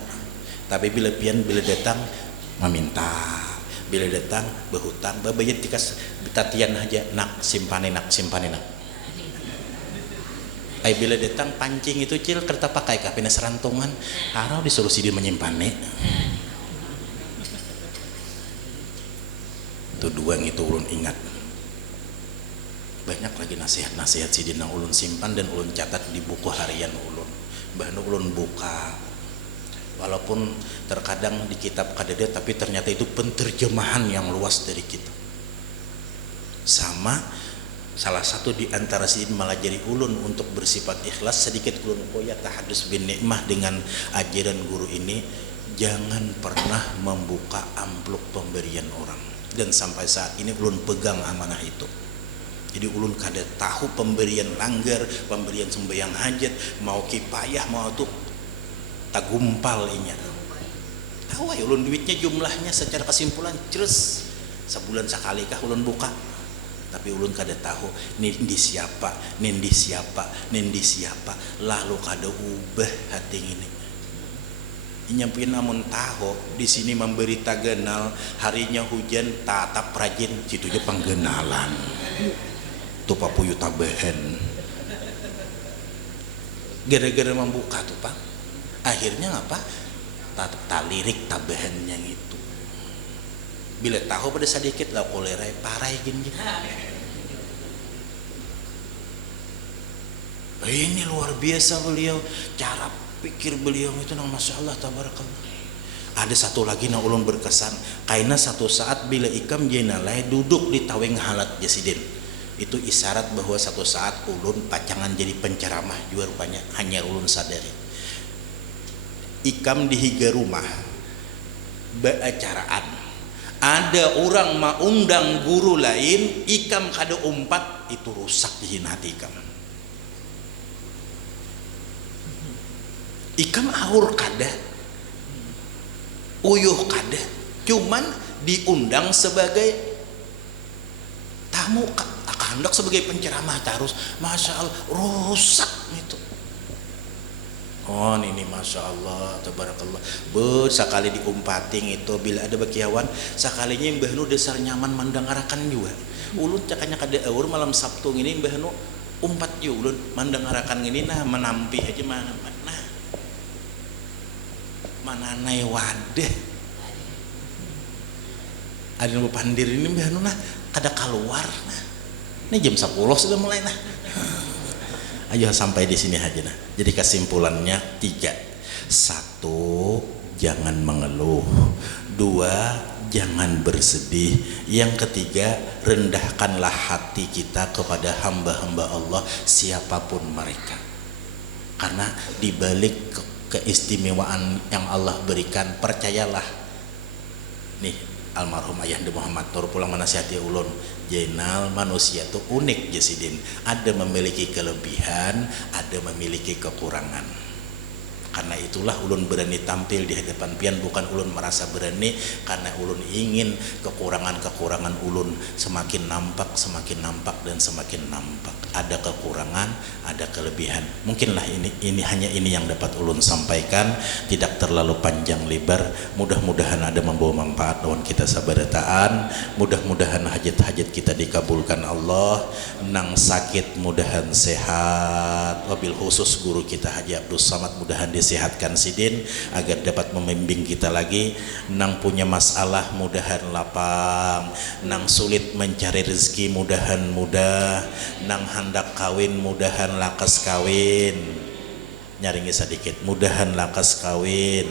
Tapi bila datang meminta, Bila datang berhutang babayat tikas tatian aja nak simpan nak ay bila datang pancing itu cil kerta pakai kapina serantungan harau disuruh sidin menyimpan itu dua yang itu ulun ingat. Banyak lagi nasihat-nasihat sidin yang ulun simpan dan ulun catat di buku harian ulun. Bahkan ulun buka walaupun terkadang di kitab kadeda tapi ternyata itu penterjemahan yang luas dari kita. Sama salah satu di antara sidin malah jadi ulun untuk bersifat ikhlas sedikit ulun koya tahadus bin nikmah dengan ajaran guru ini, jangan pernah membuka amplop pemberian orang. Dan sampai saat ini ulun pegang amanah itu. Jadi ulun kada tahu pemberian langgar, pemberian sembahyang hajat, mau kipayah mau tuh tagumpal inya. Tahu ya ulun duitnya jumlahnya secara kesimpulan terus sebulan sekali kah ulun buka. Tapi ulun kada tahu nindi siapa, lalu kada ubah hati ini. Nyampuin namun tahu di sini memberi tagenal harinya hujan tatap rajin situ aja penggenalan tuh papuyu tabahan gara-gara membuka tuh pak akhirnya apa tatap talirik tabahannya itu bila tahu pada sedikit lah kolera parah gini ini luar biasa beliau cara pikir beliau itu nang masya Allah tabarakallah. Ada satu lagi nang ulun berkesan karena satu saat bila ikam jenalai duduk di taweng halat jasidin itu isyarat bahwa satu saat ulun pacangan jadi penceramah juga rupanya hanya ulun sadari. Ikam di higa rumah baacaraan ada orang mau undang guru lain ikam kada umpat itu rusak di hati ikam. Ikam aur kada uyuh kada cuman diundang sebagai tamu hendak sebagai penceramah terus masya Allah rusak itu oh ini masya Allah tabarakallah sekali diumpating itu bila ada bakiawan sekalinya mbah nu dasar nyaman mandangarakan juga ulun cakanya kada aur malam Sabtu ini mbah nu umpat juga ulun mandangarakan ini nah menampi aja mana nai wadah ada yang pandir ini mbah nu nah kada keluar nah ini jam 10 sudah mulai nah ayo sampai di sini aja nah jadi kesimpulannya 3 1 jangan mengeluh 2 jangan bersedih yang ketiga rendahkanlah hati kita kepada hamba-hamba Allah siapapun mereka karena dibalik keistimewaan yang Allah berikan percayalah nih almarhum Ayahanda Muhammad Tur pulang menasihati ulun jenal manusia itu unik jasidin ada memiliki kelebihan ada memiliki kekurangan karena itulah ulun berani tampil di hadapan pian bukan ulun merasa berani karena ulun ingin kekurangan-kekurangan ulun semakin nampak dan semakin nampak ada kekurangan ada kelebihan mungkinlah ini hanya ini yang dapat ulun sampaikan tidak terlalu panjang lebar mudah-mudahan ada membawa manfaat lawan kita sabarataan mudah-mudahan hajat-hajat kita dikabulkan Allah nang sakit mudahan sehat wabil khusus guru kita Haji Abdul Samad mudahan disehatkan sidin agar dapat membimbing kita lagi nang punya masalah mudahan lapang nang sulit mencari rezeki mudahan mudah nang hendak kawin mudahan lakas kawin nyaringi sedikit mudahan lakas kawin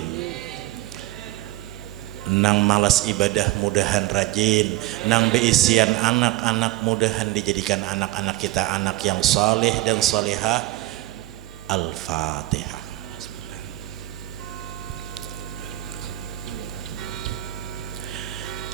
nang malas ibadah mudahan rajin nang beisian anak-anak mudahan dijadikan anak-anak kita anak yang saleh dan salehah Al-Fatihah.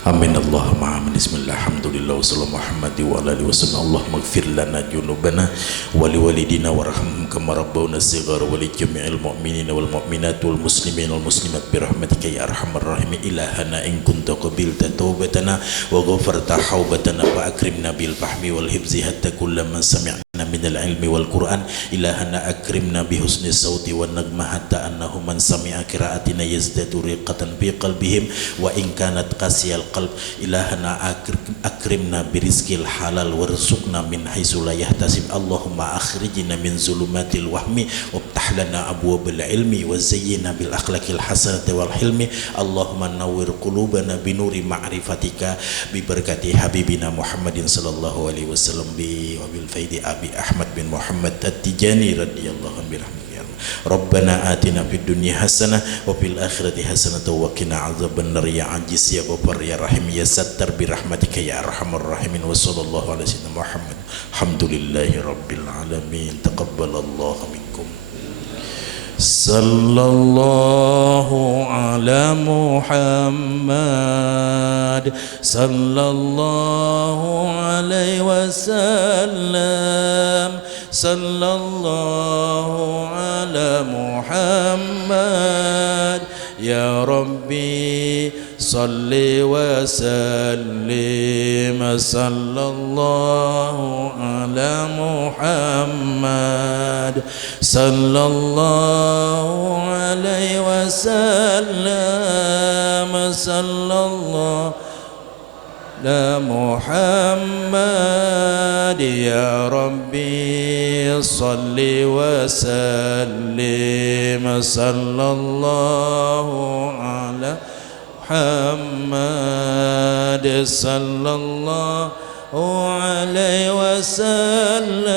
Amin Allahumma amin bismillah alhamdulillah wassallallahu Muhammad wa ala alihi wasallam Allahumma ighfir lana junubana wa liwalidina warhamhum kama rabbawna shighara wa li jami'il mu'minina wal mu'minat wal muslimin wal muslimat bi rahmatika ya arhamar rahimin ilahana in kunta qabilta taubatana wa ghafarta haubatana wa akrimna bil fahmi wal hifzi hatta kullu man sami'na من العلم والقرآن إلهنا أكرمنا بحسن الصوت والنغمة حتى أنه من سمع قراءتنا يزداد رقة في قلبهم وإن كانت قاسية القلب إلهنا أكرمنا برزق الحلال وارزقنا من حيث لا يحتسب اللهم أخرجنا من ظلمات الوهم وافتح لنا أبواب العلم وزينا بالأخلاق الحسنة والحلم اللهم نور قلوبنا بنور معرفتك ببركة حبيبنا محمد صلى الله عليه وسلم وبالفيض أبي أحمد بن محمد التجاني رضي الله عنه برحمته يا الله ربنا آتنا في الدنيا حسنة وفي الآخرة حسنة وقنا عذاب النار يا عزيز يا غفار يا رحيم يا ستر برحمتك يا أرحم الراحمين وصلى الله على سيدنا محمد الحمد لله رب العالمين تقبل الله منكم صلى الله على محمد صلى الله عليه وسلم صلى الله على محمد يا ربي صل وسلم صلى الله على محمد صلى الله عليه وسلم صلى الله على محمد يا ربي صل وسلم صلى الله على محمد صلى الله عليه وسلم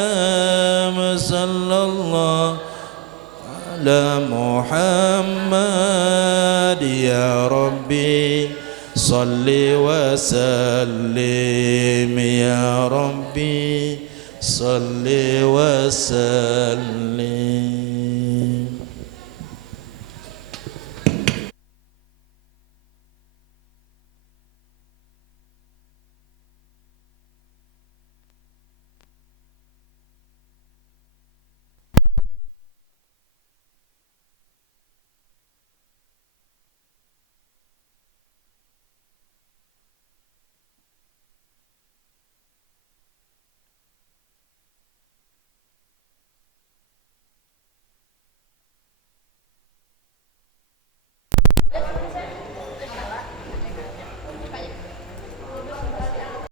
صلى الله على محمد يا ربي صل وسلم يا ربي صل وسلم